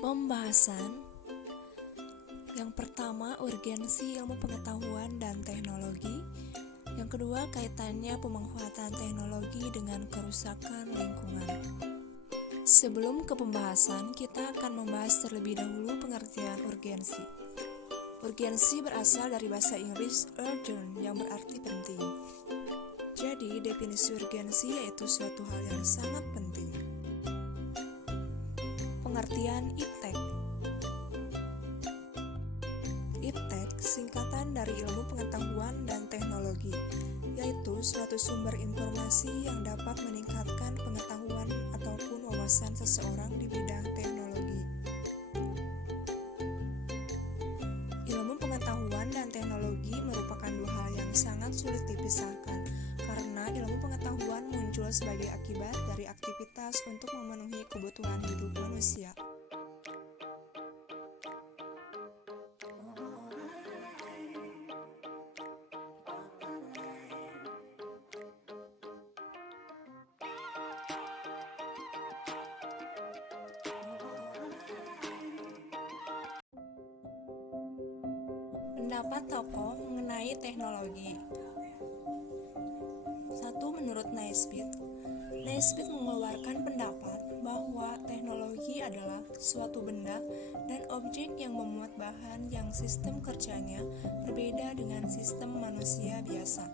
Pembahasan yang pertama, urgensi ilmu pengetahuan dan teknologi. Yang kedua, kaitannya pemanfaatan teknologi dengan kerusakan lingkungan. Sebelum ke pembahasan, kita akan membahas terlebih dahulu pengertian urgensi. Urgensi berasal dari bahasa Inggris urgent yang berarti penting. Jadi, definisi urgensi yaitu suatu hal yang sangat penting. Pengertian IPTEK. IPTEK singkatan dari ilmu pengetahuan dan teknologi, yaitu suatu sumber informasi yang dapat meningkatkan pengetahuan ataupun wawasan seseorang di bidang teknologi. Ilmu pengetahuan dan teknologi merupakan dua hal yang sangat sulit dipisahkan, karena ilmu pengetahuan muncul sebagai akibat dari aktivitas untuk memenuhi kebutuhan hidup manusia. Pendapat tokoh mengenai teknologi. 1. Menurut Naisbitt mengeluarkan pendapat bahwa teknologi adalah suatu benda dan objek yang memuat bahan yang sistem kerjanya berbeda dengan sistem manusia biasa.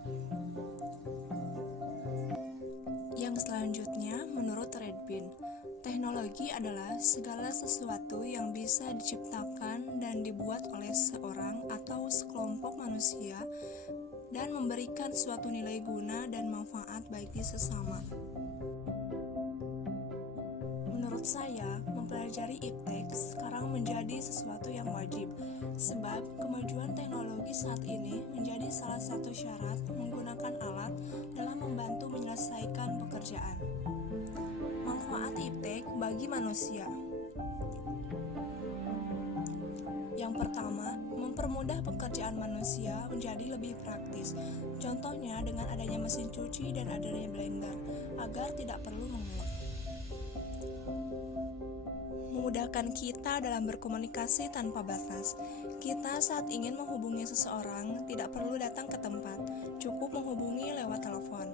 Yang selanjutnya, menurut Redbin, teknologi adalah segala sesuatu yang bisa diciptakan dan dibuat oleh seorang atau sekelompok manusia dan memberikan suatu nilai guna dan manfaat bagi sesama. Menurut saya, mempelajari IPTEK sekarang menjadi sesuatu yang wajib, sebab kemajuan teknologi saat ini menjadi salah satu syarat menggunakan alat dalam membantu menyelesaikan pekerjaan. Manfaat IPTEK bagi manusia. Yang pertama, mempermudah pekerjaan manusia menjadi lebih praktis. Contohnya dengan adanya mesin cuci dan adanya blender, agar tidak perlu mengulek. Memudahkan kita dalam berkomunikasi tanpa batas. Kita saat ingin menghubungi seseorang tidak perlu datang ke tempat, cukup menghubungi lewat telepon.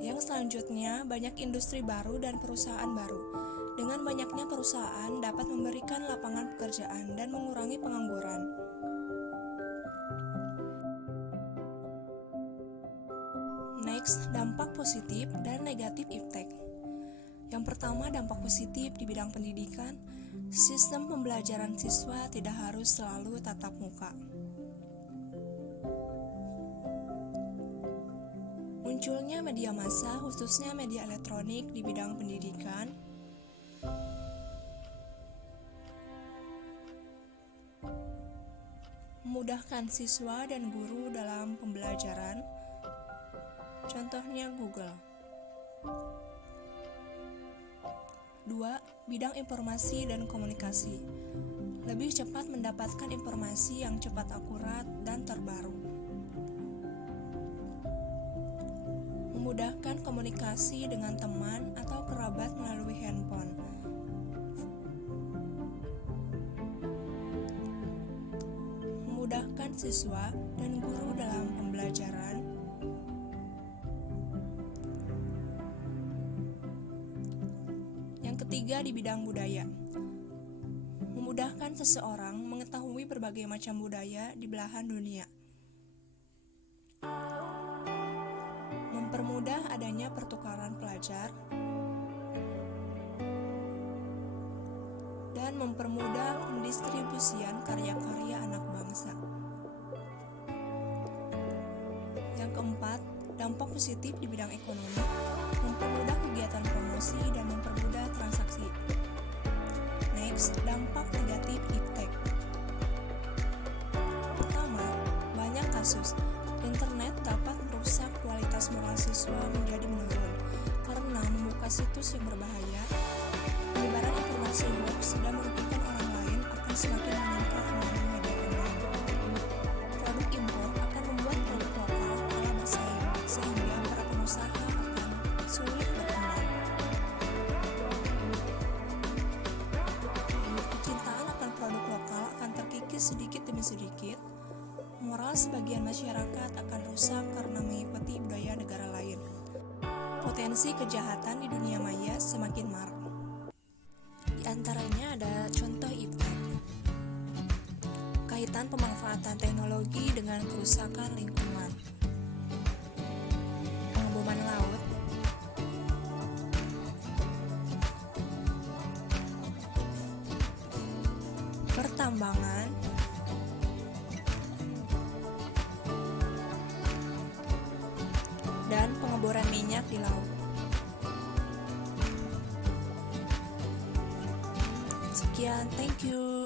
Yang selanjutnya, banyak industri baru dan perusahaan baru. Dengan banyaknya perusahaan dapat memberikan lapangan pekerjaan dan mengurangi pengangguran. Next, dampak positif dan negatif IPTEK. Yang pertama, dampak positif di bidang pendidikan. Sistem pembelajaran siswa tidak harus selalu tatap muka. Munculnya media massa, khususnya media elektronik di bidang pendidikan. Memudahkan siswa dan guru dalam pembelajaran. Contohnya Google. 2. Bidang informasi dan komunikasi. Lebih cepat mendapatkan informasi yang cepat, akurat, dan terbaru. Memudahkan komunikasi dengan teman atau kerabat melalui handphone. Memudahkan siswa dan guru dalam pembelajaran. Yang ketiga, di bidang budaya. Memudahkan seseorang mengetahui berbagai macam budaya di belahan dunia. Mempermudah adanya pertukaran pelajar dan mempermudah pendistribusian karya-karya anak bangsa. Yang keempat, dampak positif di bidang ekonomi, mempermudah kegiatan promosi dan mempermudah transaksi. Next, dampak negatif IPTEK. Pertama, banyak kasus. Internet dapat merusak kualitas moral siswa menjadi menurun karena membuka situs yang berbahaya. Penyebaran informasi hoax dan merugikan orang lain akan semakin meningkat melalui media online. Produk impor akan membuat produk lokal kalah bersaing, sehingga para pengusaha akan sulit berkembang. demi sedikit, moral sebagian masyarakat akan rusak karena mengikuti budaya negara lain. Potensi kejahatan di dunia maya semakin marak. Di antaranya ada contoh iptek. Kaitan pemanfaatan teknologi dengan kerusakan lingkungan. Pengeboman laut, pertambangan, dan pengeboran minyak di laut. Sekian, thank you.